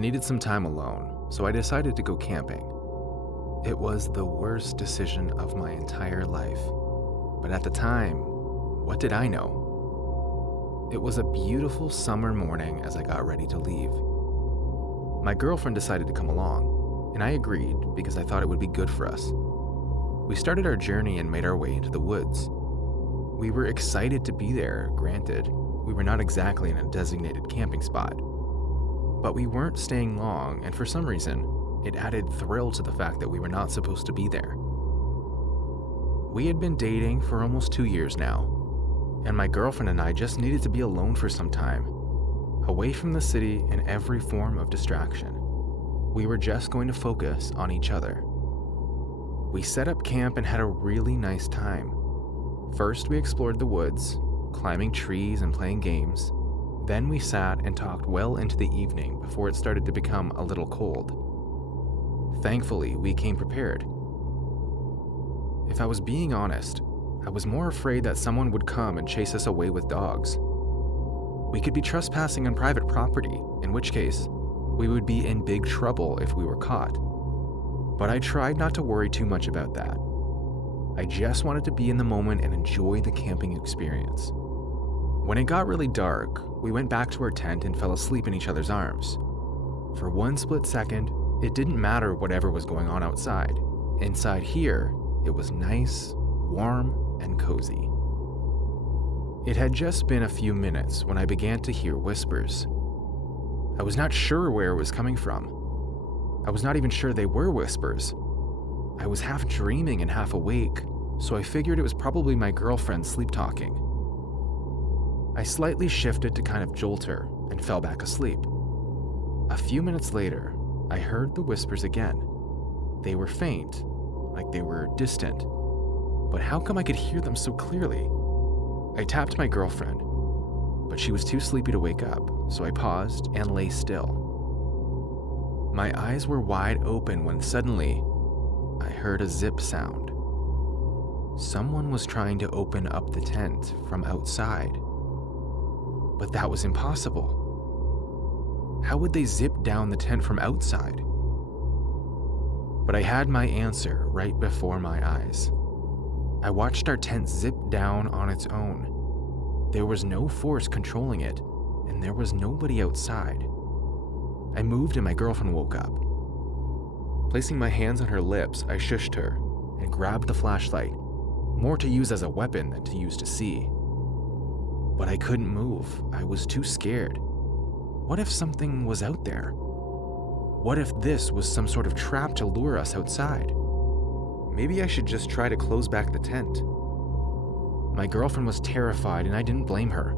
needed some time alone, so I decided to go camping. It was the worst decision of my entire life, but at the time, what did I know? It was a beautiful summer morning as I got ready to leave. My girlfriend decided to come along, and I agreed because I thought it would be good for us. We started our journey and made our way into the woods. We were excited to be there, granted, we were not exactly in a designated camping spot. But we weren't staying long, and for some reason, it added thrill to the fact that we were not supposed to be there. We had been dating for almost 2 years now, and my girlfriend and I just needed to be alone for some time, away from the city and every form of distraction. We were just going to focus on each other. We set up camp and had a really nice time. First, we explored the woods, climbing trees and playing games. Then we sat and talked well into the evening before it started to become a little cold. Thankfully, we came prepared. If I was being honest, I was more afraid that someone would come and chase us away with dogs. We could be trespassing on private property, in which case, we would be in big trouble if we were caught. But I tried not to worry too much about that. I just wanted to be in the moment and enjoy the camping experience. When it got really dark, we went back to our tent and fell asleep in each other's arms. For one split second, it didn't matter whatever was going on outside. Inside here, it was nice, warm, and cozy. It had just been a few minutes when I began to hear whispers. I was not sure where it was coming from. I was not even sure they were whispers. I was half dreaming and half awake, so I figured it was probably my girlfriend sleep-talking. I slightly shifted to kind of jolt her and fell back asleep. A few minutes later, I heard the whispers again. They were faint, like they were distant, but how come I could hear them so clearly? I tapped my girlfriend, but she was too sleepy to wake up, so I paused and lay still. My eyes were wide open when suddenly, I heard a zip sound. Someone was trying to open up the tent from outside. But that was impossible. How would they zip down the tent from outside? But I had my answer right before my eyes. I watched our tent zip down on its own. There was no force controlling it, and there was nobody outside. I moved and my girlfriend woke up. Placing my hands on her lips, I shushed her and grabbed the flashlight, more to use as a weapon than to use to see. But I couldn't move. I was too scared. What if something was out there? What if this was some sort of trap to lure us outside? Maybe I should just try to close back the tent. My girlfriend was terrified and I didn't blame her.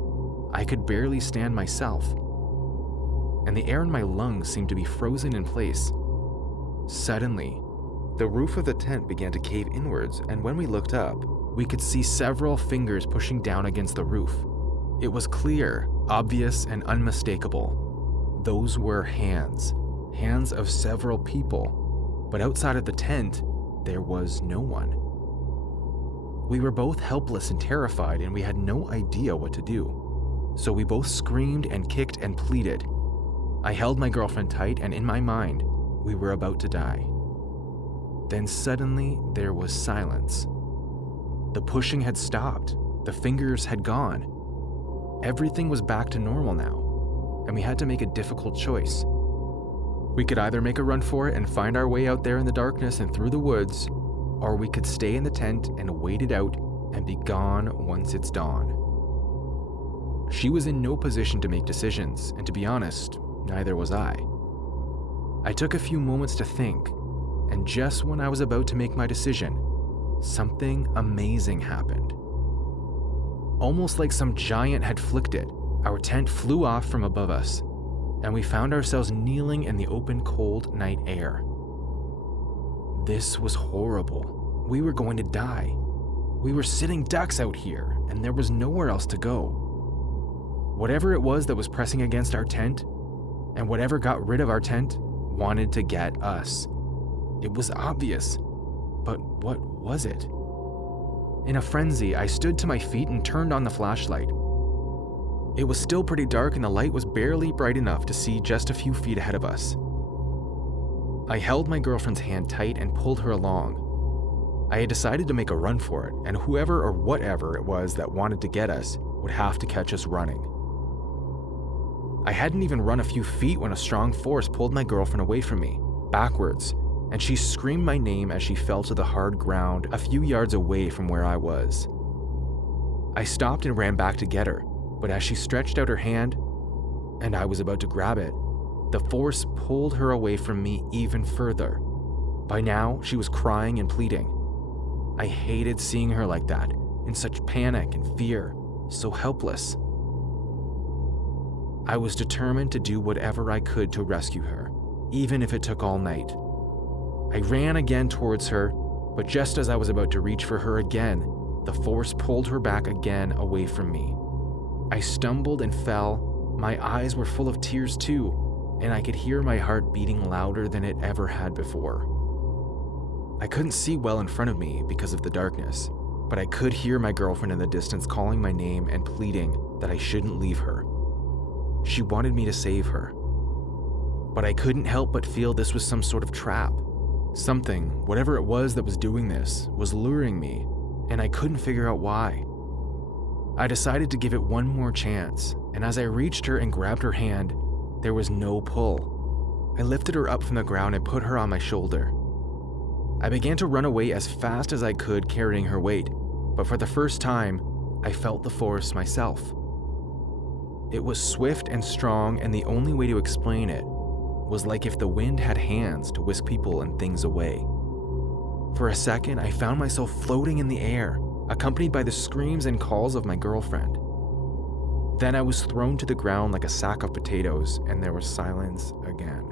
I could barely stand myself. And the air in my lungs seemed to be frozen in place. Suddenly, the roof of the tent began to cave inwards, and when we looked up, we could see several fingers pushing down against the roof. It was clear, obvious, and unmistakable. Those were hands of several people, but outside of the tent, there was no one. We were both helpless and terrified, and we had no idea what to do. So we both screamed and kicked and pleaded. I held my girlfriend tight, and in my mind, we were about to die. Then suddenly, there was silence. The pushing had stopped. The fingers had gone. Everything was back to normal now, and we had to make a difficult choice. We could either make a run for it and find our way out there in the darkness and through the woods, or we could stay in the tent and wait it out and be gone once it's dawn. She was in no position to make decisions, and to be honest, neither was I. I took a few moments to think, and just when I was about to make my decision, something amazing happened. Almost like some giant had flicked it, our tent flew off from above us, and we found ourselves kneeling in the open, cold night air. This was horrible. We were going to die. We were sitting ducks out here, and there was nowhere else to go. Whatever it was that was pressing against our tent, and whatever got rid of our tent, wanted to get us. It was obvious, but what was it? In a frenzy, I stood to my feet and turned on the flashlight. It was still pretty dark and the light was barely bright enough to see just a few feet ahead of us. I held my girlfriend's hand tight and pulled her along. I had decided to make a run for it, and whoever or whatever it was that wanted to get us would have to catch us running. I hadn't even run a few feet when a strong force pulled my girlfriend away from me, backwards, and she screamed my name as she fell to the hard ground a few yards away from where I was. I stopped and ran back to get her, but as she stretched out her hand, and I was about to grab it, the force pulled her away from me even further. By now, she was crying and pleading. I hated seeing her like that, in such panic and fear, so helpless. I was determined to do whatever I could to rescue her, even if it took all night. I ran again towards her, but just as I was about to reach for her again, the force pulled her back again away from me. I stumbled and fell. My eyes were full of tears too, and I could hear my heart beating louder than it ever had before. I couldn't see well in front of me because of the darkness, but I could hear my girlfriend in the distance calling my name and pleading that I shouldn't leave her. She wanted me to save her. But I couldn't help but feel this was some sort of trap. Something, whatever it was that was doing this, was luring me, and I couldn't figure out why. I decided to give it one more chance, and as I reached her and grabbed her hand, there was no pull. I lifted her up from the ground and put her on my shoulder. I began to run away as fast as I could carrying her weight, but for the first time, I felt the force myself. It was swift and strong, and the only way to explain it was like if the wind had hands to whisk people and things away. For a second, I found myself floating in the air, accompanied by the screams and calls of my girlfriend. Then I was thrown to the ground like a sack of potatoes, and there was silence again.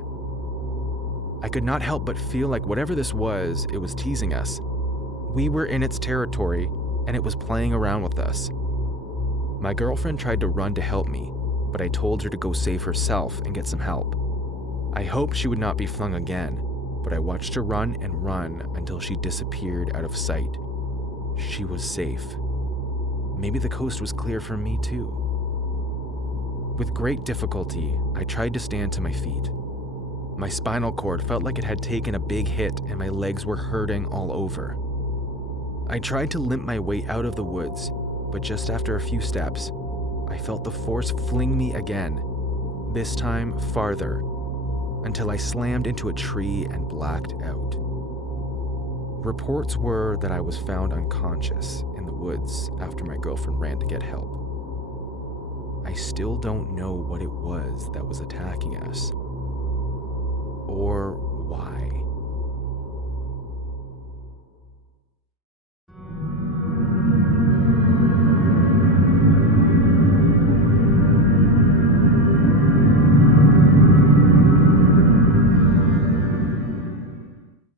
I could not help but feel like whatever this was, it was teasing us. We were in its territory, and it was playing around with us. My girlfriend tried to run to help me, but I told her to go save herself and get some help. I hoped she would not be flung again, but I watched her run and run until she disappeared out of sight. She was safe. Maybe the coast was clear for me too. With great difficulty, I tried to stand to my feet. My spinal cord felt like it had taken a big hit and my legs were hurting all over. I tried to limp my way out of the woods, but just after a few steps, I felt the force fling me again, this time farther, until I slammed into a tree and blacked out. Reports were that I was found unconscious in the woods after my girlfriend ran to get help. I still don't know what it was that was attacking us, or why.